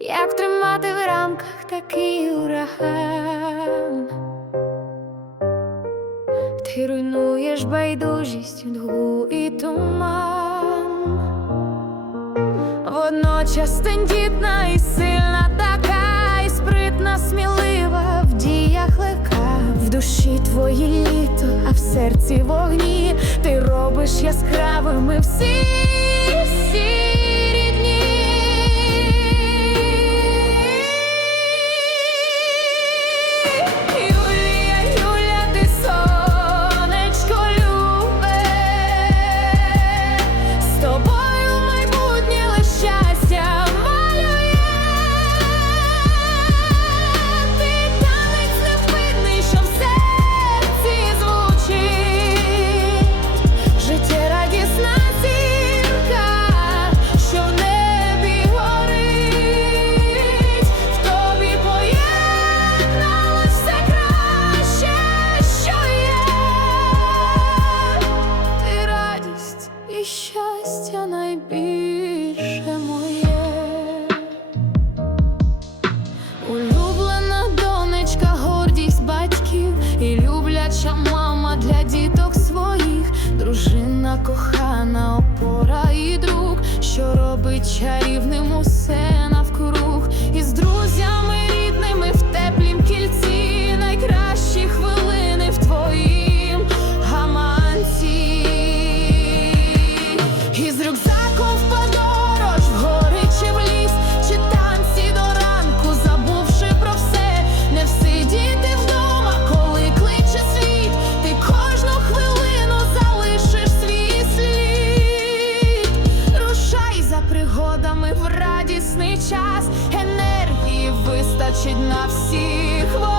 як тримати в рамках такий ураган. Ти руйнуєш байдужість, мглу і туман. Водночас тендітна і сильна така, і спритна, смілива в діях легка, в душі твої літо, а в серці вогні ти робиш яскравими всі чарівним усе навкруг, і з друзями рідними в теплім кільці, найкращі хвилини в твоїм гаманці. І з рюкзаком вистачить на всіх.